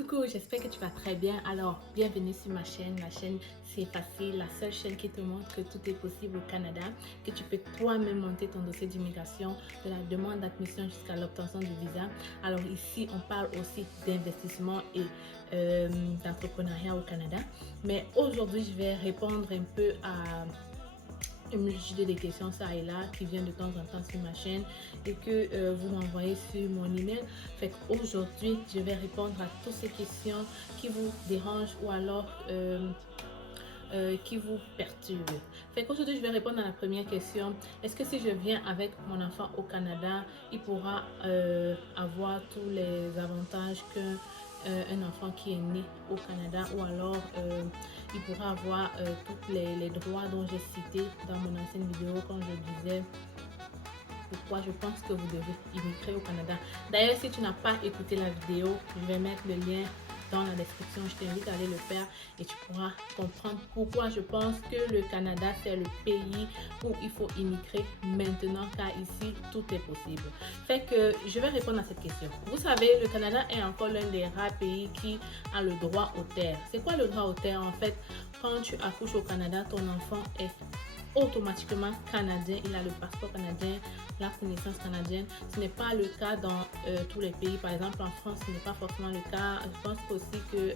Coucou, j'espère que tu vas très bien. Alors, bienvenue sur ma chaîne. La chaîne, c'est facile, la seule chaîne qui te montre que tout est possible au Canada, que tu peux toi-même monter ton dossier d'immigration, de la demande d'admission jusqu'à l'obtention du visa. Alors ici, on parle aussi d'investissement et d'entrepreneuriat au Canada. Mais aujourd'hui, je vais répondre un peu à une multitude de questions ça et là qui viennent de temps en temps sur ma chaîne et que vous m'envoyez sur mon email. Fait qu'aujourd'hui, je vais répondre à toutes ces questions qui vous dérangent ou alors qui vous perturbent. Fait qu'aujourd'hui, je vais répondre à la première question. Est-ce que si je viens avec mon enfant au Canada, il pourra avoir tous les avantages qu'un un enfant qui est né au Canada, ou alors il pourra avoir tous les droits dont j'ai cité dans mon ancienne vidéo quand je disais pourquoi je pense que vous devez immigrer au Canada. D'ailleurs, si tu n'as pas écouté la vidéo, je vais mettre le lien dans la description. Je t'invite à aller le faire et tu pourras comprendre pourquoi je pense que le Canada, c'est le pays où il faut immigrer maintenant, car ici, tout est possible. Fait que je vais répondre à cette question. Vous savez, le Canada est encore l'un des rares pays qui a le droit aux terres. C'est quoi le droit aux terres? En fait, quand tu accouches au Canada, ton enfant est automatiquement canadien, il a le passeport canadien, la connaissance canadienne. Ce n'est pas le cas dans tous les pays. Par exemple, en France, ce n'est pas forcément le cas. Je pense aussi que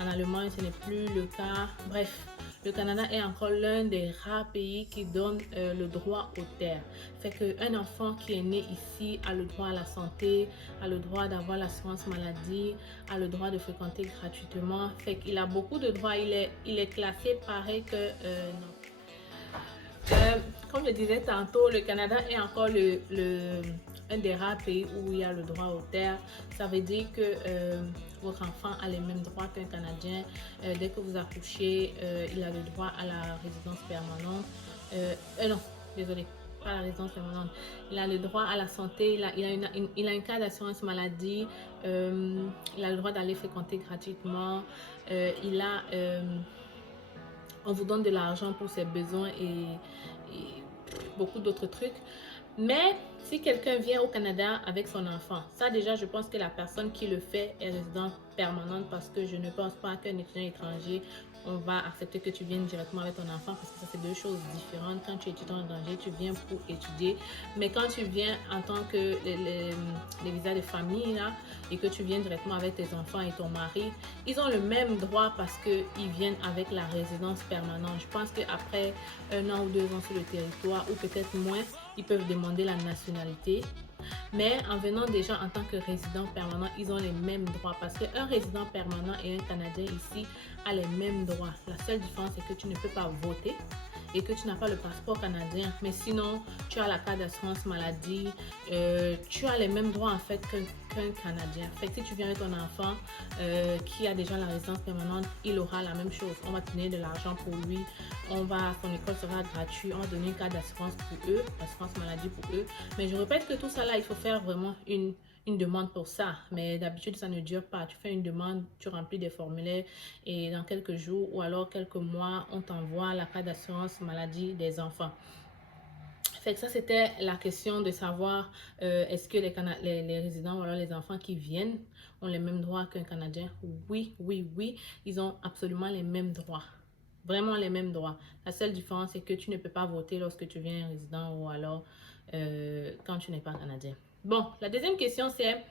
en Allemagne, ce n'est plus le cas. Bref, le Canada est encore l'un des rares pays qui donne le droit aux terres. Fait qu'un enfant qui est né ici a le droit à la santé, a le droit d'avoir l'assurance maladie, a le droit de fréquenter gratuitement. Fait qu'il a beaucoup de droits. Il est classé pareil que comme je disais tantôt, le Canada est encore un des rares pays où il y a le droit aux terres. Ça veut dire que votre enfant a les mêmes droits qu'un Canadien. Dès que vous accouchez, il a le droit à la résidence permanente. Non, désolé, pas la résidence permanente. Il a le droit à la santé, il a une carte d'assurance maladie, il a le droit d'aller fréquenter gratuitement. On vous donne de l'argent pour ses besoins et beaucoup d'autres trucs. Mais si quelqu'un vient au Canada avec son enfant, ça déjà, je pense que la personne qui le fait est résidente permanente, parce que je ne pense pas qu'un étudiant étranger, on va accepter que tu viennes directement avec ton enfant, parce que ça, c'est deux choses différentes. Quand tu es étudiant étranger, tu viens pour étudier. Mais quand tu viens en tant que les visas de famille là, et que tu viens directement avec tes enfants et ton mari, ils ont le même droit parce qu'ils viennent avec la résidence permanente. Je pense qu'après 1 an ou 2 ans sur le territoire, ou peut-être moins, ils peuvent demander la nationalité. Mais en venant déjà en tant que résident permanent, ils ont les mêmes droits, parce qu'un résident permanent et un Canadien ici a les mêmes droits. La seule différence est que tu ne peux pas voter et que tu n'as pas le passeport canadien. Mais sinon, tu as la carte d'assurance maladie, tu as les mêmes droits en fait qu'un Canadien. Fait que si tu viens avec ton enfant qui a déjà la résidence permanente, il aura la même chose. On va te donner de l'argent pour lui, son école sera gratuite, on va donner une carte d'assurance pour eux, l'assurance maladie pour eux. Mais je répète que tout ça là, il faut faire vraiment une demande pour ça. Mais d'habitude, ça ne dure pas. Tu fais une demande, tu remplis des formulaires et dans quelques jours ou alors quelques mois, on t'envoie la carte d'assurance maladie des enfants. Fait que ça, c'était la question de savoir est-ce que les résidents ou alors les enfants qui viennent ont les mêmes droits qu'un Canadien. Oui, oui, oui, ils ont absolument les mêmes droits. Vraiment les mêmes droits. La seule différence, c'est que tu ne peux pas voter lorsque tu viens résident ou alors quand tu n'es pas Canadien. Bon, la deuxième question, c'est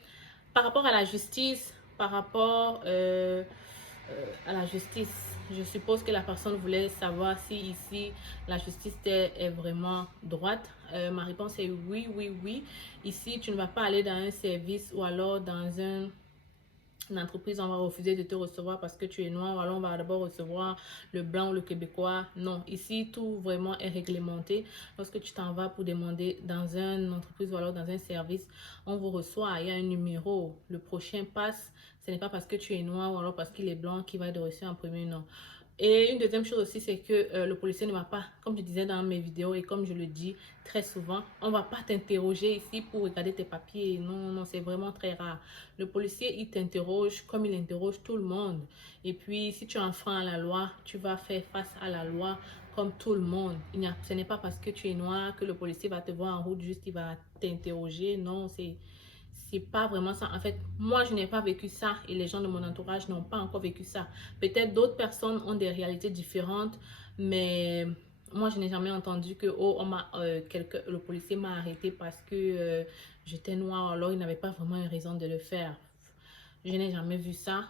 par rapport à la justice, par rapport à la justice. Je suppose que la personne voulait savoir si ici la justice est vraiment droite. Ma réponse est oui, oui, oui. Ici, tu ne vas pas aller dans un service ou alors dans une entreprise, on va refuser de te recevoir parce que tu es noir, ou alors on va d'abord recevoir le blanc ou le québécois. Non, ici, tout vraiment est réglementé. Lorsque tu t'en vas pour demander dans une entreprise ou alors dans un service, on vous reçoit, il y a un numéro. Le prochain passe, ce n'est pas parce que tu es noir ou alors parce qu'il est blanc qui va être reçu en premier, non. Et une deuxième chose aussi, c'est que le policier ne va pas, comme je disais dans mes vidéos et comme je le dis très souvent, on ne va pas t'interroger ici pour regarder tes papiers. Non, non, non, c'est vraiment très rare. Le policier, il t'interroge comme il interroge tout le monde. Et puis, si tu enfreins à la loi, tu vas faire face à la loi comme tout le monde. Ce n'est pas parce que tu es noir que le policier va te voir en route, juste il va t'interroger. Non, c'est pas vraiment ça. En fait, moi, je n'ai pas vécu ça et les gens de mon entourage n'ont pas encore vécu ça. Peut-être d'autres personnes ont des réalités différentes, mais moi, je n'ai jamais entendu que oh, le policier m'a arrêté parce que j'étais noire, alors il n'avait pas vraiment une raison de le faire. Je n'ai jamais vu ça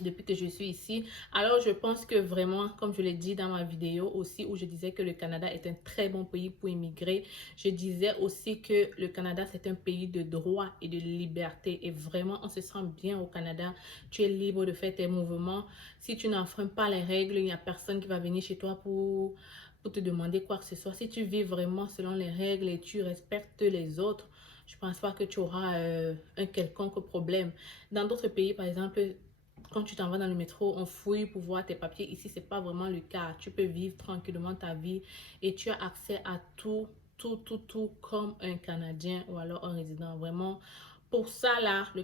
depuis que je suis ici. Alors, je pense que vraiment, comme je l'ai dit dans ma vidéo aussi, où je disais que le Canada est un très bon pays pour immigrer, je disais aussi que le Canada, c'est un pays de droit et de liberté. Et vraiment, on se sent bien au Canada. Tu es libre de faire tes mouvements. Si tu n'enfreins pas les règles, il n'y a personne qui va venir chez toi pour te demander quoi que ce soit. Si tu vis vraiment selon les règles et tu respectes les autres, je ne pense pas que tu auras un quelconque problème. Dans d'autres pays, par exemple, quand tu t'en vas dans le métro, on fouille pour voir tes papiers. Ici, c'est pas vraiment le cas. Tu peux vivre tranquillement ta vie et tu as accès à tout, tout comme un Canadien ou alors un résident. Vraiment, pour ça là, le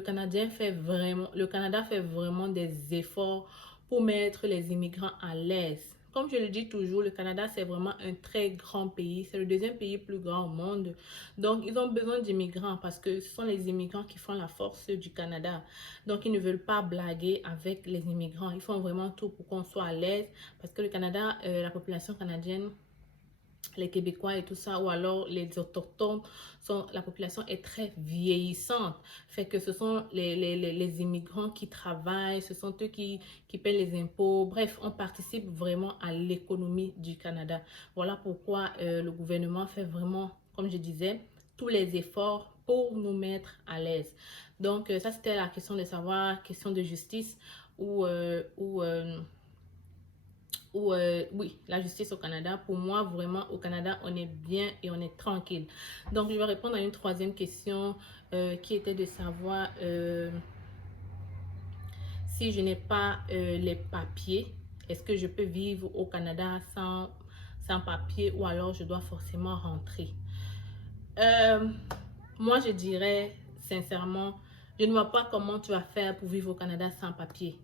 Canada fait vraiment des efforts pour mettre les immigrants à l'aise. Comme je le dis toujours, le Canada, c'est vraiment un très grand pays. C'est le deuxième pays plus grand au monde. Donc, ils ont besoin d'immigrants parce que ce sont les immigrants qui font la force du Canada. Donc, ils ne veulent pas blaguer avec les immigrants. Ils font vraiment tout pour qu'on soit à l'aise parce que le Canada, la population canadienne, les Québécois et tout ça, ou alors les autochtones, la population est très vieillissante. Fait que ce sont les immigrants qui travaillent, ce sont eux qui paient les impôts. Bref, on participe vraiment à l'économie du Canada. Voilà pourquoi le gouvernement fait vraiment, comme je disais, tous les efforts pour nous mettre à l'aise. Donc, ça, c'était la question de savoir, question de justice oui, la justice au Canada. Pour moi, vraiment, au Canada, on est bien et on est tranquille. Donc, je vais répondre à une troisième question qui était de savoir si je n'ai pas les papiers, est-ce que je peux vivre au Canada sans papier ou alors je dois forcément rentrer? Euh, Moi, je dirais sincèrement, je ne vois pas comment tu vas faire pour vivre au Canada sans papier.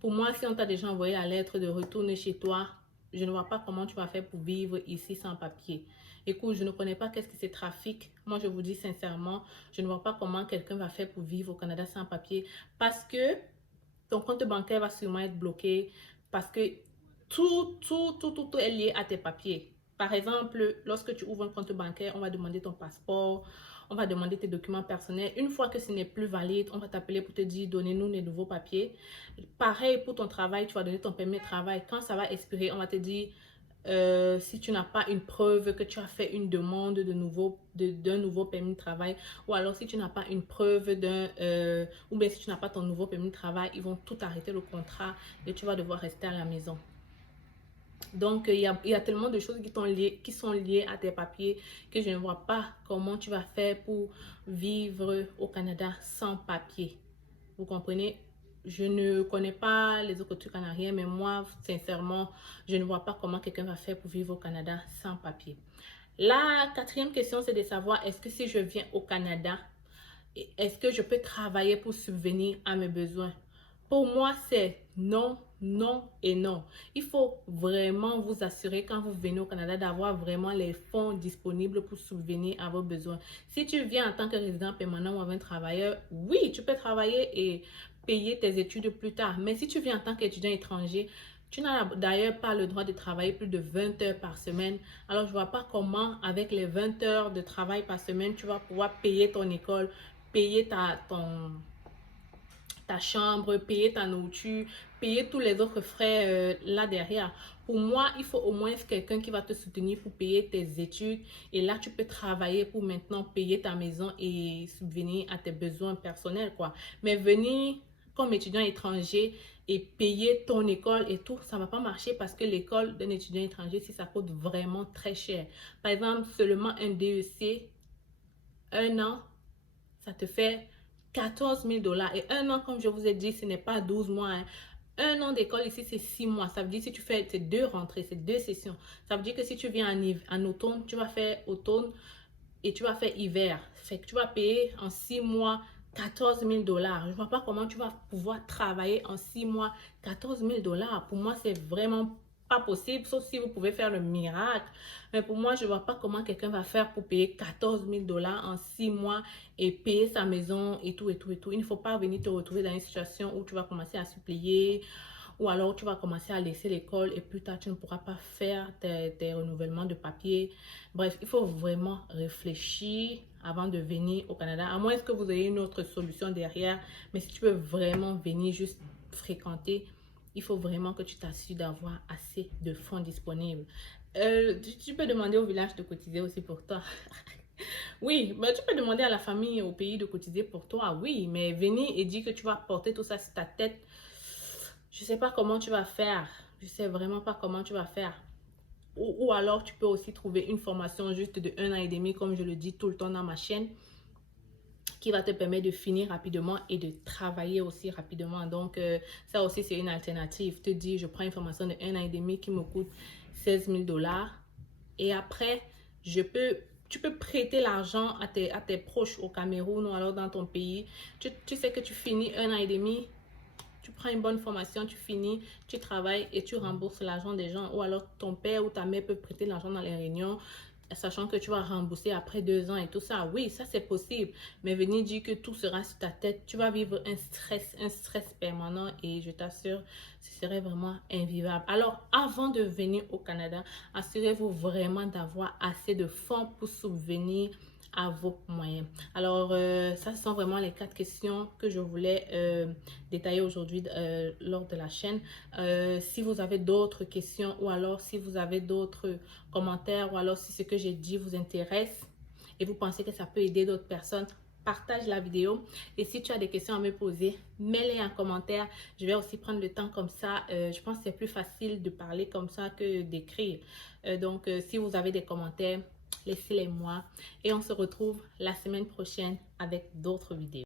Pour moi, si on t'a déjà envoyé la lettre de retourner chez toi, je ne vois pas comment tu vas faire pour vivre ici sans papier. Écoute, je ne connais pas qu'est-ce que c'est trafic. Moi, je vous dis sincèrement, je ne vois pas comment quelqu'un va faire pour vivre au Canada sans papier parce que ton compte bancaire va sûrement être bloqué parce que tout est lié à tes papiers. Par exemple, lorsque tu ouvres un compte bancaire, on va demander ton passeport, on va demander tes documents personnels. Une fois que ce n'est plus valide, on va t'appeler pour te dire, donnez-nous les nouveaux papiers. Pareil pour ton travail, tu vas donner ton permis de travail. Quand ça va expirer, on va te dire, si tu n'as pas une preuve que tu as fait une demande d'un nouveau permis de travail, ou alors si tu n'as pas une preuve ou bien si tu n'as pas ton nouveau permis de travail, ils vont tout arrêter le contrat et tu vas devoir rester à la maison. Donc, il y a tellement de choses qui sont liées à tes papiers que je ne vois pas comment tu vas faire pour vivre au Canada sans papier. Vous comprenez? Je ne connais pas les autres trucs canadiens, mais moi, sincèrement, je ne vois pas comment quelqu'un va faire pour vivre au Canada sans papier. La quatrième question, c'est de savoir, est-ce que si je viens au Canada, est-ce que je peux travailler pour subvenir à mes besoins? Pour moi, c'est non, non et non. Il faut vraiment vous assurer quand vous venez au Canada d'avoir vraiment les fonds disponibles pour subvenir à vos besoins. Si tu viens en tant que résident permanent ou un travailleur, oui, tu peux travailler et payer tes études plus tard. Mais si tu viens en tant qu'étudiant étranger, tu n'as d'ailleurs pas le droit de travailler plus de 20 heures par semaine. Alors, je ne vois pas comment, avec les 20 heures de travail par semaine, tu vas pouvoir payer ton école, payer ta chambre, payer ta nourriture, payer tous les autres frais là derrière. Pour moi, il faut au moins quelqu'un qui va te soutenir pour payer tes études. Et là, tu peux travailler pour maintenant payer ta maison et subvenir à tes besoins personnels, quoi. Mais venir comme étudiant étranger et payer ton école et tout, ça ne va pas marcher parce que l'école d'un étudiant étranger, si ça coûte vraiment très cher. Par exemple, seulement un DEC, un an, ça te fait 14 000 $. Et un an, comme je vous ai dit, ce n'est pas 12 mois. Hein. Un an d'école ici, c'est 6 mois. Ça veut dire que si tu fais ces deux rentrées, ces deux sessions, ça veut dire que si tu viens en automne, tu vas faire automne et tu vas faire hiver. Fait que tu vas payer en 6 mois 14 000 $. Je ne vois pas comment tu vas pouvoir travailler en 6 mois 14 000 $. Pour moi, c'est vraiment pas possible, sauf si vous pouvez faire le miracle. Mais pour moi, je ne vois pas comment quelqu'un va faire pour payer 14 000 dollars en 6 mois et payer sa maison et tout, et tout, et tout. Il ne faut pas venir te retrouver dans une situation où tu vas commencer à supplier ou alors tu vas commencer à laisser l'école et plus tard, tu ne pourras pas faire tes renouvellements de papier. Bref, il faut vraiment réfléchir avant de venir au Canada, à moins que vous ayez une autre solution derrière. Mais si tu veux vraiment venir juste fréquenter, il faut vraiment que tu t'assures d'avoir assez de fonds disponibles. Tu peux demander au village de cotiser aussi pour toi. Oui, bah, tu peux demander à la famille, au pays de cotiser pour toi, oui, mais venir et dire que tu vas porter tout ça sur ta tête, je ne sais pas comment tu vas faire. Je ne sais vraiment pas comment tu vas faire. Ou alors, tu peux aussi trouver une formation juste de 1 an et demi, comme je le dis tout le temps dans ma chaîne, qui va te permettre de finir rapidement et de travailler aussi rapidement. Donc, ça aussi, c'est une alternative. Te dis, je prends une formation de 1 an et demi qui me coûte 16 000 dollars. Et après, tu peux prêter l'argent à tes proches au Cameroun ou alors dans ton pays. Tu sais que tu finis 1 an et demi, tu prends une bonne formation, tu finis, tu travailles et tu rembourses l'argent des gens. Ou alors ton père ou ta mère peut prêter l'argent dans les réunions, sachant que tu vas rembourser après 2 ans et tout ça. Oui, ça c'est possible. Mais venir dire que tout sera sur ta tête, tu vas vivre un stress permanent et je t'assure, ce serait vraiment invivable. Alors, avant de venir au Canada, assurez-vous vraiment d'avoir assez de fonds pour subvenir à vos moyens. Alors, ça, ce sont vraiment les 4 questions que je voulais détailler aujourd'hui lors de la chaîne. Si vous avez d'autres questions ou alors si vous avez d'autres commentaires ou alors si ce que j'ai dit vous intéresse et vous pensez que ça peut aider d'autres personnes, partage la vidéo. Et si tu as des questions à me poser, mets-les en commentaire. Je vais aussi prendre le temps comme ça. Je pense que c'est plus facile de parler comme ça que d'écrire. Donc, si vous avez des commentaires, laissez-les moi. Et on se retrouve la semaine prochaine avec d'autres vidéos.